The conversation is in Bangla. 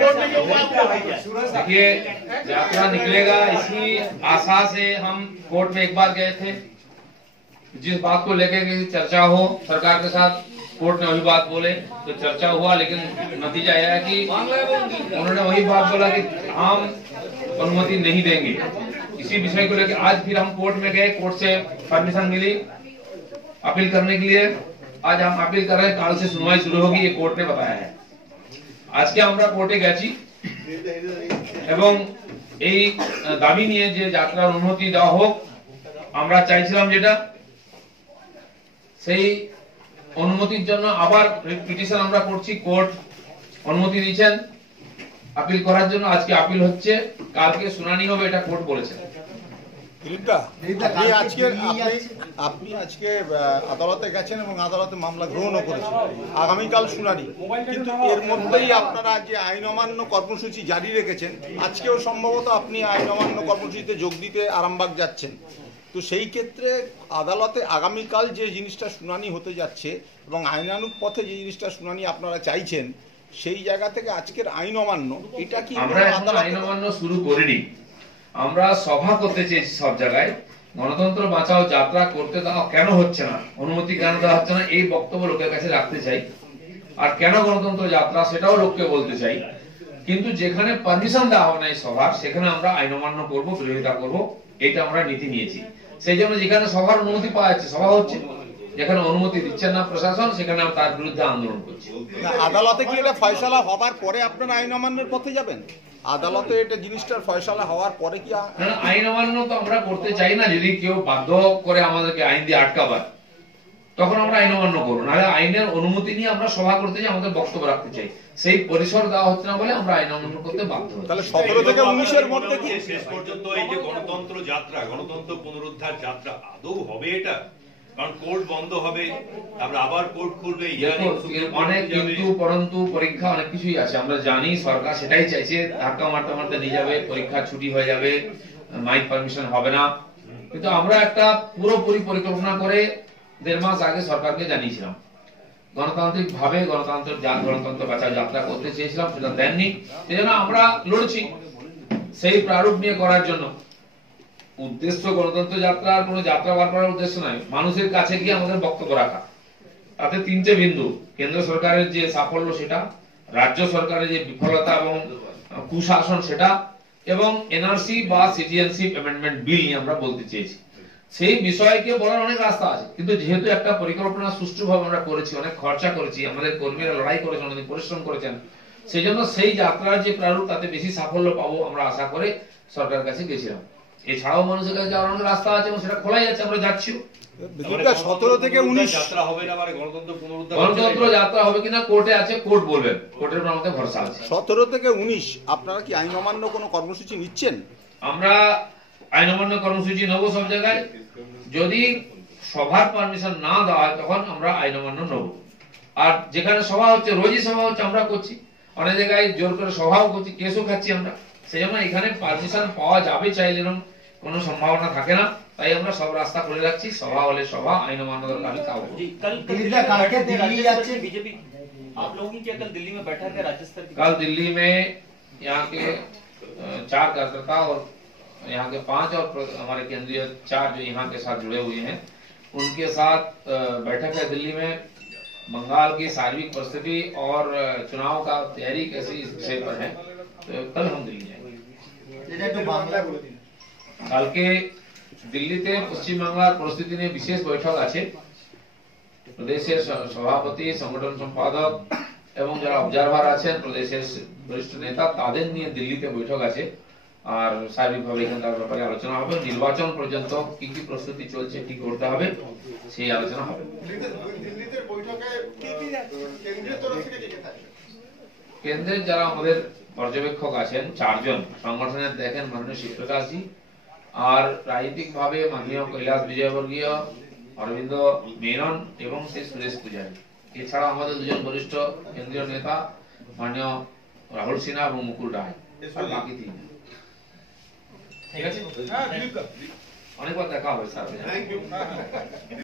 देखिए, यात्रा निकलेगा इसी आशा से हम कोर्ट में एक बार गए थे। जिस बात को लेकर के चर्चा हो सरकार के साथ, कोर्ट ने वही बात बोले तो चर्चा हुआ, लेकिन नतीजा यह है कि उन्होंने वही बात बोला कि हम अनुमति नहीं देंगे। इसी विषय को लेकर आज फिर हम कोर्ट में गए, कोर्ट से परमिशन मिली अपील करने के लिए। आज हम अपील कर रहे हैं, कल से सुनवाई शुरू होगी, ये कोर्ट ने बताया है। आज के আমরা কোর্টে গেছি এবং এই দাবি নিয়ে যে যাত্রার অনুমতি দেওয়া হোক, আমরা চাইছিলাম যেটা সেই অনুমতির জন্য আবার পিটিশন আমরা করছি। কোর্ট অনুমতি দিয়েছেন আপিল করার জন্য। আজকে আপিল হচ্ছে, কালকে শুনানি হবে, এটা কোর্ট বলেছে। আপনি আজকে আদালতে গেছেন এবং আদালতে মামলা গ্রহণও করেছেন, আগামীকাল শুনানি, কিন্তু এর মধ্যেই আপনারা যে আইন অমান্য কর্মসূচি জারি রেখেছেন, আজকেও সম্ভবত আপনি আইন অমান্য কর্মসূচিতে যোগ দিতে আরামবাগ যাচ্ছেন। তো সেই ক্ষেত্রে আদালতে আগামীকাল যে জিনিসটা শুনানি হতে যাচ্ছে এবং আইনানুগ পথে যে জিনিসটা শুনানি আপনারা চাইছেন, সেই জায়গা থেকে আজকের আইন অমান্য, এটা কি আমরা আইন অমান্য শুরু করিনি। আমরা সভা করতে চেয়েছি সব জায়গায়, গণতন্ত্র বাঁচাও যাত্রা করতে দেওয়া কেন হচ্ছে না, অনুমতি কেন দেওয়া হচ্ছে না, এই বক্তব্য লোকের কাছে রাখতে চাই। আর কেন গণতন্ত্র যাত্রা সেটাও লোককে বলতে চাই। কিন্তু যেখানে পারমিশন দেওয়া হবে না এই সভার, সেখানে আমরা আইন অমান্য করবো, বিরোধিতা করবো, এটা আমরা নীতি নিয়েছি। সেই জন্য যেখানে সভার অনুমতি পাওয়া যাচ্ছে সভা হচ্ছে, যেখানে অনুমতি দিচ্ছেন না প্রশাসন, সেখানে আমরা তার বিরুদ্ধে আন্দোলন করছি। আদালতে কি এটা ফয়সালা হবার পরে আপনারা আইন অমান্যের পথে যাবেন? আদালতে এটা জিনিসটার ফয়সালা হওয়ার পরে কি আইন অমান্য তো আমরা করতে চাই না। যদি কেউ বাধ্য করে আমাদেরকে আইন দিয়ে আটকাবার, তখন আমরা আইন অমান্য করবো। নাহলে আইনের অনুমতি নিয়ে আমরা সভা করতে চাই, আমাদের বক্তব্য রাখতে চাই, সেই পরিসর দেওয়া হচ্ছে না বলে আমরা আইন অমান্য করতে বাধ্য হই। তাহলে 17 থেকে 19-এর মধ্যে কি শেষ পর্যন্ত এই যে গণতন্ত্র যাত্রা, গণতন্ত্র পুনরুদ্ধার যাত্রা আদৌ হবে এটা? কারণ কোর্ট বন্ধ হবে, তারপর আবার কোর্ট খুলবে, অনেক কিন্তু পরন্তু পরীক্ষা অনেক কিছুই আছে। আমরা জানি সরকার সেটাই চাইছে, ধাক্কা মারতে মারতে নিয়ে যাবে, পরীক্ষা ছুটি হয়ে যাবে, মাইক পারমিশন হবে না। কিন্তু আমরা একটা পুরোপুরি পরিকল্পনা করে 1.5 মাস আগে সরকারকে জানিয়েছিলাম, গণতান্ত্রিক ভাবে গণতন্ত্র বাঁচাও যাত্রা করতে চেয়েছিলাম, সেটা দেননি। সেজন্য আমরা লড়ছি সেই প্রারূপ নিয়ে করার জন্য। উদ্দেশ্য গণতন্ত্র যাত্রার কোনো যাত্রা বার করার উদ্দেশ্য নয়, মানুষের কাছে গিয়ে আমাদের বক্তব্য রাখা। তাতে 3টে বিন্দু: কেন্দ্র সরকারের যে সাফল্য সেটা, রাজ্য সরকারের যে বিফলতা এবং কুশাসন সেটা, এবং এনআরসি বা সিটিজেনশিপ অ্যামেন্ডমেন্ট বিল নিয়ে আমরা বলতে চেয়েছি। সেই বিষয়কে বলার অনেক রাস্তা আছে, কিন্তু যেহেতু একটা পরিকল্পনা সুষ্ঠুভাবে আমরা করেছি, অনেক খরচা করেছি, আমাদের কর্মীরা লড়াই করেছেন, অনেক পরিশ্রম করেছেন, সেই জন্য সেই যাত্রার যে প্রারূপ তাতে বেশি সাফল্য পাবো আমরা আশা করে সরকারের কাছে গেছিলাম। এছাড়াও মানুষের কাছে যাওয়ার অনেক রাস্তা আছে এবং সেটা খোলাই যাচ্ছে, আমরা যাচ্ছিও। 17 থেকে 19 যাত্রা হবে না, মানে গণতন্ত্র পুনরুদ্ধার গণতন্ত্র যাত্রা হবে কিনা কোর্টে আছে, কোর্ট বলবেন, কোর্টের উপর আমাদের ভরসা আছে। 17 থেকে 19 আপনারা কি আইন অমান্য কোনো কর্মসূচি নিচ্ছেন? আমরা আইন অমান্য কর্মসূচি নেব সব জায়গায়। যদি সভার পারমিশন না দেওয়া হয় তখন আমরা আইন অমান্য নেব। আর যেখানে সভা হচ্ছে, রোজই সভা হচ্ছে, আমরা করছি, অনেক জায়গায় জোর করে সভাও করছি, কেসও খাচ্ছি আমরা। সেই জন্য এখানে পারমিশন পাওয়া যাবে চাইলে কোনো সম্ভাবনা থাকে না, তাই আমরা সব রাস্তা খুলে রাখছি। সভা হলে সভা, আইন অমান্য দাবি তাও। कल दिल्ली में यहाँ के 4 कार्यकर्ता और यहाँ के 5 और हमारे केंद्रीय 4 जो यहाँ के साथ जुड़े हुए हैं, उनके साथ बैठक है दिल्ली में। बंगाल की सार्वजनिक परिस्थिति और चुनाव का तैयारी कैसी इस विषय पर है, तो कल हम दिल्ली जाएंगे। কালকে দিল্লিতে পশ্চিম বাংলার পরিস্থিতি নিয়ে বিশেষ বৈঠক আছে। প্রদেশের সভাপতি, সংগঠন সম্পাদক এবং যারা অবজারভার আছেন, প্রদেশের বরিষ্ঠ নেতা, তাদের নিয়ে দিল্লিতে বৈঠক আছে। আর সার্বিকভাবে এখানকার ব্যাপারে আলোচনা হবে। নির্বাচন পর্যন্ত কি কি প্রস্তুতি চলছে, কি করতে হবে, সেই আলোচনা হবে। কেন্দ্রের যারা আমাদের পর্যবেক্ষক আছেন 4 জন, সংগঠনের দেখেন মাননীয় শিবপ্রকাশজি, আর রাজনৈতিক ভাবে মাননীয় কৈলাস বিজয়বর্গীয়, অরবিন্দ মেনন এবং শ্রী সুরেশ পূজারী। এছাড়া আমাদের 2 জন বরিষ্ঠ কেন্দ্রীয় নেতা মাননীয় রাহুল সিনহা এবং মুকুল রায়, আর বাকি 3। ঠিক আছে, অনেকবার দেখা হবে স্যার।